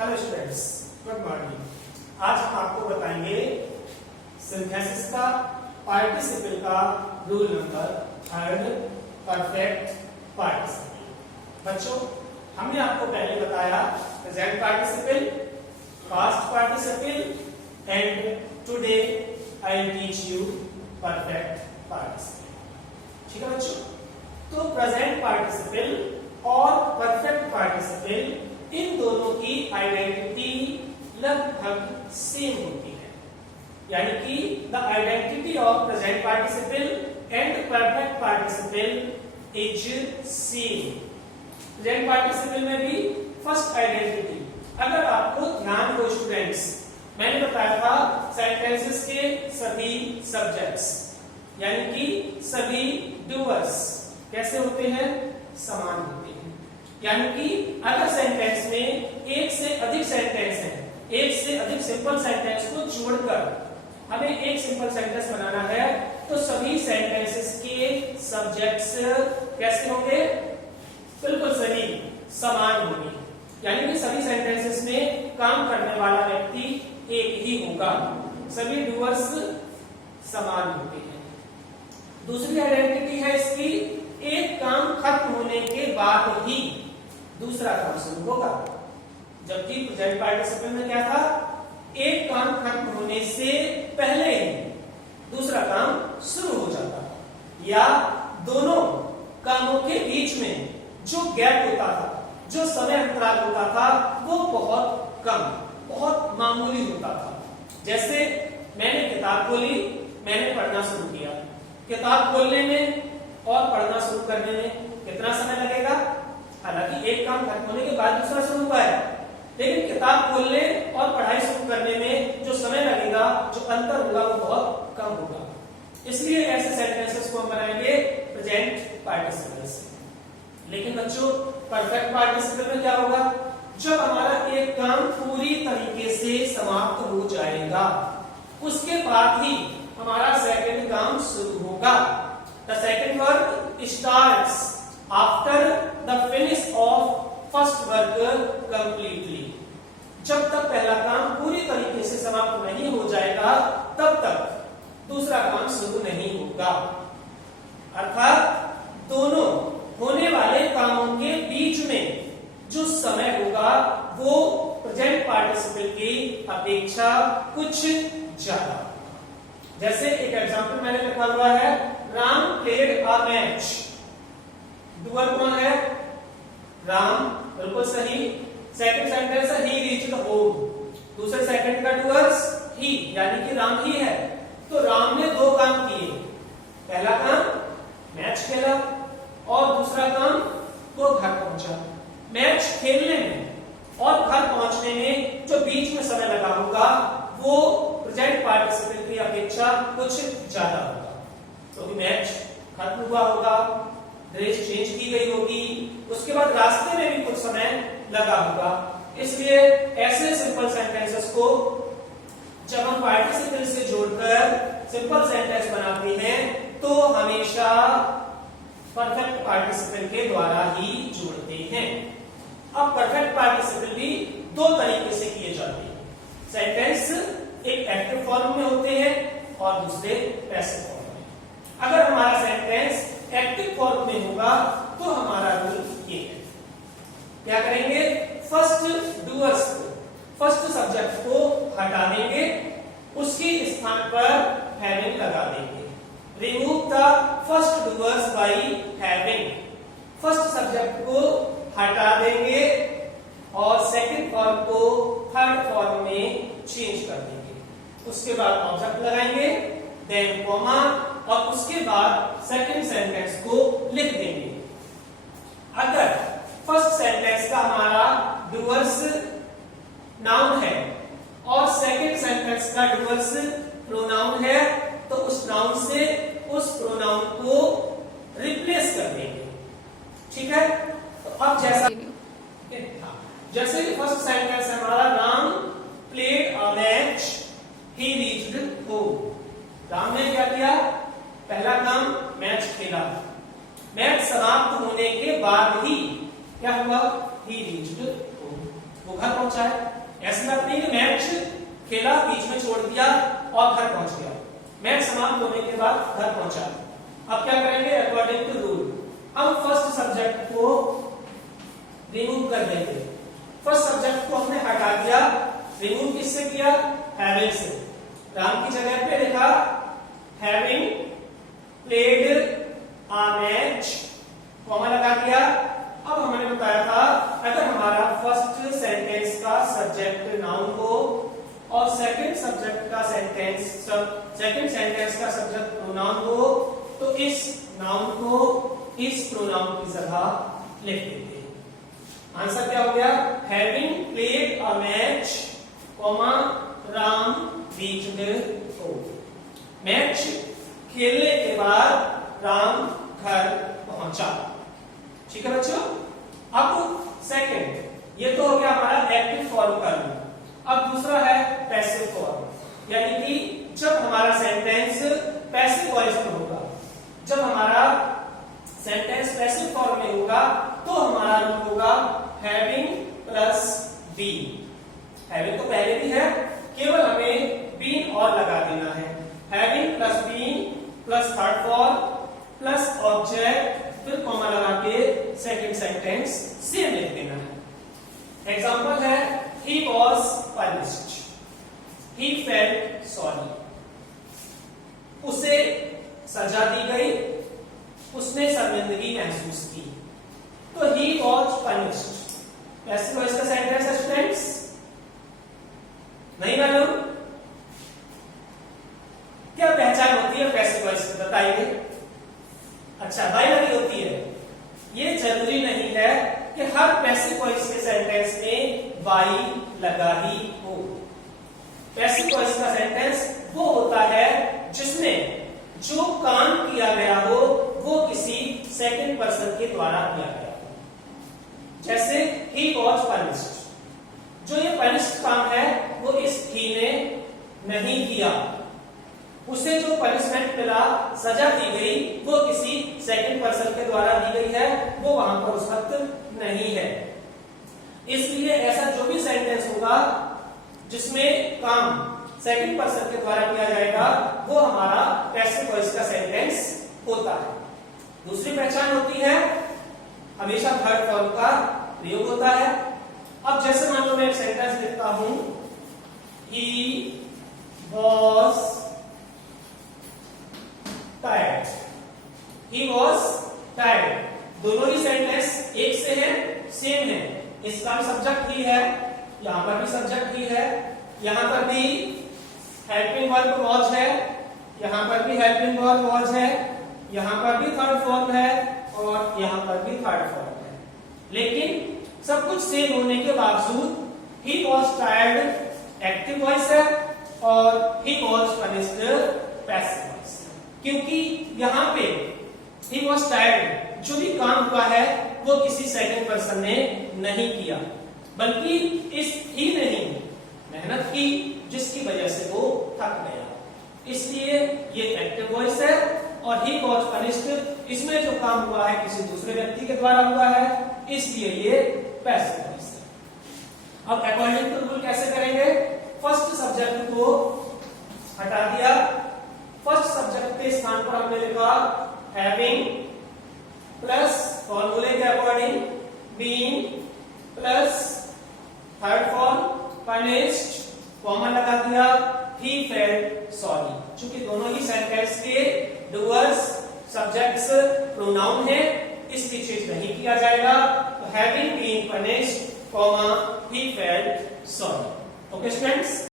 Hello students, good morning. आज हम आपको बताएंगे सिंथेसिस का पार्टिसिपल का रूल नंबर 3 परफेक्ट पार्टिसिपल। बच्चों, हमने आपको पहले बताया present participle, past participle and today I will teach you perfect participle. ठीक है बच्चों, तो प्रेजेंट पार्टिसिपल और परफेक्ट पार्टिसिपल इन दोनों की आइडेंटिटी लगभग सेम होती है, यानी कि the identity of present participle and perfect participle is same. Present participle में भी फर्स्ट आइडेंटिटी, अगर आपको ध्यान हो स्टूडेंट्स, मैंने बताया था सेंटेंसेस के सभी सब्जेक्ट्स यानी कि सभी डूअर्स कैसे होते हैं, समान होते हैं। यानी कि अगर सेंटेंस में एक से अधिक सेंटेंस है, एक से अधिक सिंपल सेंटेंस को जोड़कर हमें एक सिंपल सेंटेंस बनाना है, तो सभी सेंटेंसेस के सब्जेक्ट्स कैसे होंगे, बिल्कुल सही समान होंगे। यानी कि सभी सेंटेंसेस में काम करने वाला व्यक्ति एक ही होगा, सभी डूअर्स समान होते हैं। दूसरी आइडेंटिटी है इसकी, एक काम खत्म होने के बाद ही दूसरा काम शुरू होगा, जबकि प्रेजेंट पार्टिसिपल में क्या था, एक काम खत्म होने से पहले ही दूसरा काम शुरू हो जाता था, या दोनों कामों के बीच में जो गैप होता था, जो समय अंतराल होता था, वो बहुत कम, बहुत मामूली होता था। जैसे मैंने किताब खोली, मैंने पढ़ना शुरू किया, किताब खोलने में और पढ़ना शुरू करने में कितना समय लगेगा, हालांकि एक काम खत्म होने के बाद दूसरा शुरू हुआ है, लेकिन किताब खोलने और पढ़ाई शुरू करने में जो समय लगेगा, जो अंतर होगा, वो बहुत कम होगा। इसलिए ऐसे सेंटेंसेस को हम बनाएंगे प्रेजेंट पार्टिसिपल से। लेकिन बच्चों, परफेक्ट पार्टिसिपल में क्या होगा, जब हमारा एक काम पूरी तरीके से समाप्त हो जाएगा, उसके बाद ही हमारा सेकंड काम शुरू होगा। The second work starts after the finish off first work completely. जब तक पहला काम पूरी तरीके से समाप्त नहीं हो जाएगा, तब तक दूसरा काम शुरू नहीं होगा। अर्थात दोनों होने वाले कामों के बीच में जो समय होगा, वो प्रेजेंट पार्टिसिपल की अपेक्षा कुछ ज्यादा। जैसे एक एग्जांपल मैंने लिखा हुआ है, Ram played a match. Doer कौन है, राम, बिल्कुल सही। सेकंड सेंटेंस है, ही रीच्ड होम। दूसरे सेकंड का डूअर्स ही, यानी कि राम ही है। तो राम ने दो काम किए, पहला काम मैच खेला और दूसरा काम वो घर पहुंचा। मैच खेलने में और घर पहुंचने में जो बीच में समय लगा होगा, वो प्रेजेंट पार्टिसिपल की अपेक्षा कुछ ज्यादा होगा, क्योंकि मैच खत्म हुआ होगा, ड्रेस चेंज की गई होगी, उसके बाद रास्ते में भी कुछ समय लगा होगा। इसलिए ऐसे सिंपल सेंटेंसेस को जब हम पार्टिसिपल से जोड़कर सिंपल सेंटेंस बनाते हैं, तो हमेशा परफेक्ट पार्टिसिपल के द्वारा ही जोड़ते हैं। अब परफेक्ट पार्टिसिपल भी दो तरीके से किए जाते हैं। सेंटेंस एक एक्टिव फॉर्म में होते हैं और दूसरे पैसिव फॉर्म में। अगर हमारा सेंटेंस एक्टिव फॉर्म में होगा, तो हमारा रूल ये है, क्या करेंगे, फर्स्ट डूअर्स को, फर्स्ट सब्जेक्ट को हटा देंगे, उसके स्थान पर हैविंग लगा देंगे। Remove the first doers by having. First subject को हटा देंगे और सेकंड फॉर्म को थर्ड फॉर्म में चेंज कर देंगे। उसके बाद ऑब्जेक्ट लगाएंगे, देन कॉमा, और उसके बाद सेकंड सेंटेंस को लिख देंगे। अगर फर्स्ट सेंटेंस का हमारा डूअर्स नाउन है और सेकंड सेंटेंस का डूअर्स प्रोनाउन है, तो उस नाउन से उस प्रोनाउन को रिप्लेस कर देंगे। ठीक है, तो अब जैसे कि फर्स्ट सेंटेंस है हमारा, Ram played a match, he reached home. Ram ने क्या किया, पहला काम मैच खेला, मैच समाप्त होने के बाद ही क्या हुआ, ही रीच्ड होम, वो घर पहुंचा। पहुंचा है। ऐसा बात नहीं कि मैच खेला बीच में छोड़ दिया और घर पहुंच गया, मैच समाप्त होने के बाद घर पहुंचा। अब क्या करेंगे, अकॉर्डिंग टू रूल हम फर्स्ट सब्जेक्ट को रिमूव कर देंगे। फर्स्ट सब्जेक्ट को हमने हटा दिया, रिमूव किससे किया, हैविंग से। राम की जगह पे लिखा having played a match, comma लगा दिया। अब हमने बताया था अगर हमारा फर्स्ट सेंटेंस का सब्जेक्ट नाउन हो और सेकंड सब्जेक्ट का सेकंड सेंटेंस का सब्जेक्ट प्रोनाउन हो तो इस नाउन को इस प्रोनाउन की जगह लिख देते हैं। आंसर क्या हो गया, having played a match, comma Ram reached home. Match खेलने के बाद राम घर पहुंचा। ठीक है बच्चों। अब सेकंड, ये तो हो गया हमारा एक्टिव फॉर्म का रूल। अब दूसरा है पैसिव फॉर्म, यानी कि जब हमारा सेंटेंस पैसिव वॉइस में होगा, जब हमारा सेंटेंस पैसिव फॉर्म में होगा तो हमारा रूल होगा हैविंग प्लस बीन। हैविंग तो पहले भी है, केवल हमें बीन और लगा देना है। Having plus been plus third form plus object, फिर कॉमा लगा के सेकंड सेंटेंस सेम लिख देना है। एग्जांपल है he was punished, he felt sorry, उसे सजा दी गई, उसने शर्मिंदगी महसूस की। तो he was punished passive voice का सेंटेंस है स्टूडेंट्स, नहीं मालूम? क्या पहचान होती है पैसिव वॉइस की, बताइए। अच्छा, वाई लगी होती है। ये जरूरी नहीं है कि हर पैसिव वॉइस के सेंटेंस में वाई लगा ही हो। पैसिव वॉइस का सेंटेंस वो होता है जिसमें जो काम किया गया हो वो किसी सेकंड पर्सन के द्वारा किया गया हो। जैसे he was punished, जो ये punished काम है वो इस he ने नहीं किया, उसे जो पनिशमेंट मिला, सजा दी गई, वो किसी सेकंड पर्सन के द्वारा दी गई है, वो वहां पर उस वक्त नहीं है। इसलिए ऐसा जो भी सेंटेंस होगा जिसमें काम सेकंड पर्सन के द्वारा किया जाएगा वो हमारा पैसिव वॉइस का सेंटेंस होता है। दूसरी पहचान होती है हमेशा थर्ड फॉर्म का प्रयोग होता है। अब जैसे मान लो मैं एक सेंटेंस लिखता हूं, he was tired, he was tired, दोनों ही सेंटेंस एक से है, सेम है। इसका भी सब्जेक्ट ही है, यहां पर भी सब्जेक्ट ही है, यहां पर भी हेल्पिंग वर्ब वॉज है, यहां पर भी हेल्पिंग वर्ब वॉज है, यहां पर भी थर्ड फॉर्म है और यहां पर भी थर्ड फॉर्म है। लेकिन सब कुछ सेम होने के बावजूद he was tired active voice है और he was punished passive voice, क्योंकि यहाँ पे he was tired जो भी काम हुआ है वो किसी सेकंड पर्सन ने नहीं किया, बल्कि इस ही ने ही मेहनत की जिसकी वजह से वो थक गया। इसलिए ये एक्टिव वॉइस है और he was punished, इसमें जो काम हुआ है किसी दूसरे व्यक्ति के द्वारा हुआ है, इसलिए ये पैसिव वॉइस है। अब अकॉर्डिंग टू रूल कैसे करेंगे, फर्स्ट सब्जेक्ट को हटा दिया, फर्स्ट सब्जेक्ट के स्थान पर हमने लिखा हैविंग प्लस फॉर्मूले के according being plus third form punished, comma लगा दिया he felt sorry। चूंकि दोनों ही सेंटेंस के डूअर्स सब्जेक्ट्स प्रोनाउन है, इसकी चेंज नहीं किया जाएगा। तो having been punished, comma he felt sorry। Okay students.